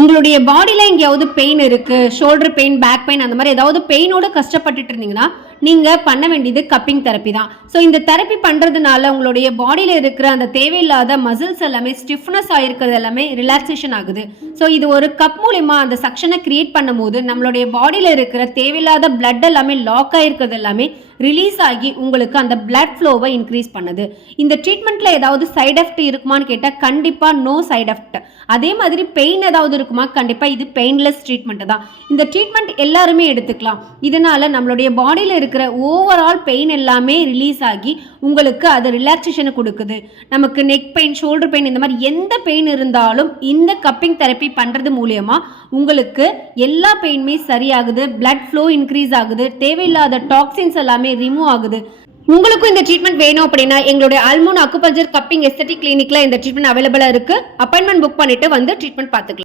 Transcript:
உங்களுடைய பாடியில் எங்கேயாவது பெயின் இருக்குது, ஷோல்டர் பெயின், பேக் பெயின், அந்த மாதிரி ஏதாவது பெயினோட கஷ்டப்பட்டுட்டு இருந்தீங்கன்னா நீங்கள் பண்ண வேண்டியது கப்பிங் தெரப்பி தான். ஸோ இந்த தெரப்பி பண்ணுறதுனால உங்களுடைய பாடியில் இருக்கிற அந்த தேவையில்லாத மசில்ஸ் எல்லாமே, ஸ்டிஃப்னஸ் ஆகிருக்கிறது எல்லாமே ரிலாக்ஸேஷன் ஆகுது. ஸோ இது ஒரு கப் மூலிமா அந்த சக்ஷனை கிரியேட் பண்ணும்போது நம்மளுடைய பாடியில் இருக்கிற தேவையில்லாத பிளட் எல்லாமே லாக் ஆகிருக்கிறது எல்லாமே ரிலீஸ் ஆகி உங்களுக்கு அந்த பிளட் ஃப்ளோவை இன்க்ரீஸ் பண்ணுது. இந்த ட்ரீட்மெண்ட்டில் ஏதாவது சைட் எஃபெக்ட் இருக்குமான்னு கேட்டால் கண்டிப்பாக நோ சைட் எஃபெக்ட். அதே மாதிரி பெயின் ஏதாவது இருக்குமா? கண்டிப்பாக இது பெயின்லெஸ் ட்ரீட்மெண்ட் தான். இந்த ட்ரீட்மெண்ட் எல்லாருமே எடுத்துக்கலாம். இதனால் நம்மளுடைய பாடியில் இருக்கிற ஓவரால் பெயின் எல்லாமே ரிலீஸ் ஆகி உங்களுக்கு அது ரிலாக்ஸேஷனை கொடுக்குது. நமக்கு நெக் பெயின், ஷோல்டர் பெயின், இந்த மாதிரி எந்த பெயின் இருந்தாலும் இந்த கப்பிங் தெரப்பி பண்ணுறது மூலமா உங்களுக்கு எல்லா பெயினுமே சரியாகுது, பிளட் ஃப்ளோ இன்க்ரீஸ் ஆகுது, தேவையில்லாத டாக்ஸின்ஸ் எல்லாமே ரிமூவ் ஆகுது. உங்களுக்கும் இந்த ட்ரீட்மெண்ட் வேணும் அப்படின்னா எங்களுடைய அல்மோன் அக்குபஞ்சர் கப்பிங் எஸ்தெட்டிக் கிளினிக்ல இந்த ட்ரீட்மெண்ட் அவைலபிளா இருக்கு. அப்பாயின்மெண்ட் புக் பண்ணிட்டு வந்து ட்ரீட்மெண்ட் பார்த்துக்கலாம்.